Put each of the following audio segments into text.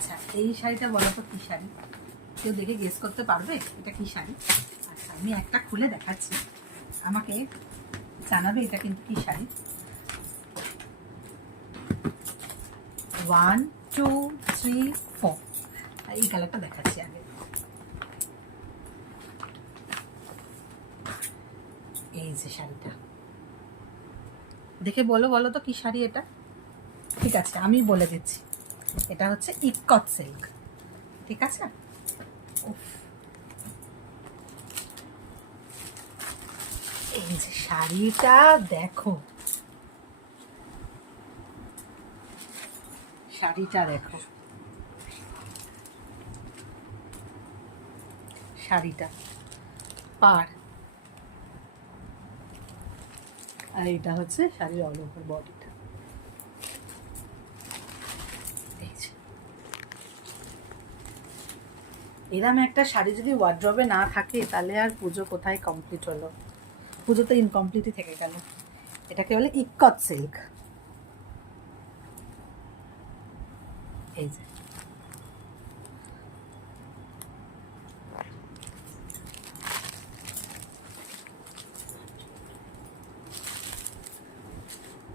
আচ্ছা এই শাড়িটা বলো তো কি শাড়ি? কেউ দেখে গেস করতে পারবে এটা কি শাড়ি? আচ্ছা আমি একটা খুলে দেখাচ্ছি, আমাকে জানাবে এটা কিন্তু কি শাড়ি। 1 2 3 4 এই কালারটা দেখাচ্ছি আগে। এই যে শাড়িটা দেখে বলো বলো তো কি শাড়ি এটা? ঠিক আছে আমি বলে দিচ্ছি, এটা হচ্ছে ইকট সিল্ক। ঠিক আছে, এই যে শাড়িটা দেখো, শাড়িটা দেখো, শাড়িটা পার, আর এটা হচ্ছে শাড়ির অল ওভার বডিটা। এরম একটা শাড়ি যদি ওয়ার্ড্রবে না থাকে তাহলে আর পুজো কোথায় কমপ্লিট হলো? পুজো তো ইনকমপ্লিটই থেকে গেল। এটাকে বলে ইকট সিল্ক। এই যে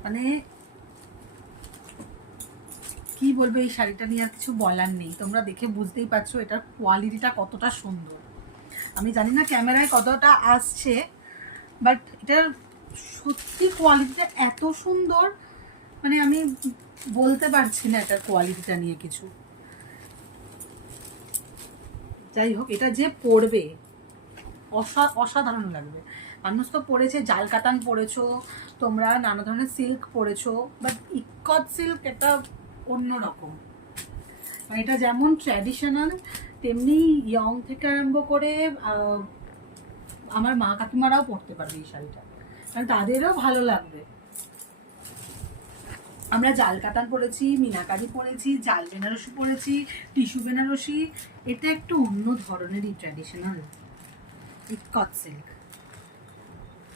মানে কি বলবো, এই শাড়িটা নিয়ে আর কিছু বলার নেই, তোমরা দেখে বুঝতেই পারছো এটার কোয়ালিটিটা কতটা সুন্দর। আমি জানি না ক্যামেরায় কতটা আসছে, বাট এটার সত্যি কোয়ালিটিটা এত সুন্দর, মানে আমি বলতে পারছি না এটার কোয়ালিটিটা নিয়ে কিছু। যাই হোক, এটা যে পরবে অসাধারণ লাগবে। মানুষ তো পরেছে, জাল কাতান পরেছো তোমরা, নানা ধরনের সিল্ক পরেছো, বাট ইকট সিল্ক এটা অন্যরকম। মানে এটা যেমন ট্র্যাডিশনাল তেমনি ইয়ং থেকে আরম্ভ করে আমার মা কাকিমারাও পরতে পারবে এই শাড়িটা, কারণ তাদেরও ভালো লাগবে। আমরা জাল কাতান পরেছি, মিনাকারি পরেছি, জাল বেনারসি পরেছি, টিস্যু বেনারসি, এটা একটু অন্য ধরনেরই ট্র্যাডিশনাল ইকট সিল্ক।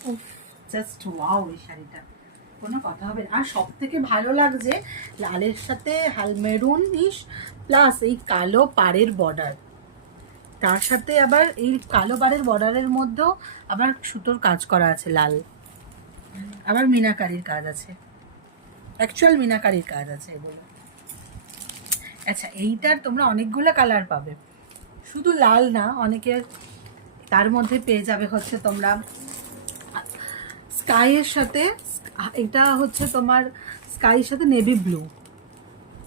উফ, জাস্ট ওয়াও এই শাড়িটা, কোনো কথা হবে না। আর সব থেকে ভালো লাগছে লালের সাথে মেরুন ইস প্লাস এই কালো পাড়ের বর্ডার, তার সাথে আবার এই কালো পাড়ের বর্ডারের মধ্যেও আবার সুতোর কাজ করা আছে লাল, আবার মিনাকারির কাজ আছে, অ্যাকচুয়াল মিনাকারির কাজ আছে এগুলো। আচ্ছা এইটার তোমরা অনেকগুলো কালার পাবে, শুধু লাল না, অনেকের তার মধ্যে পেয়ে যাবে হচ্ছে তোমরা স্কাইয়ের সাথে, এটা হচ্ছে তোমার স্কাইয়ের সাথে নেভি ব্লু,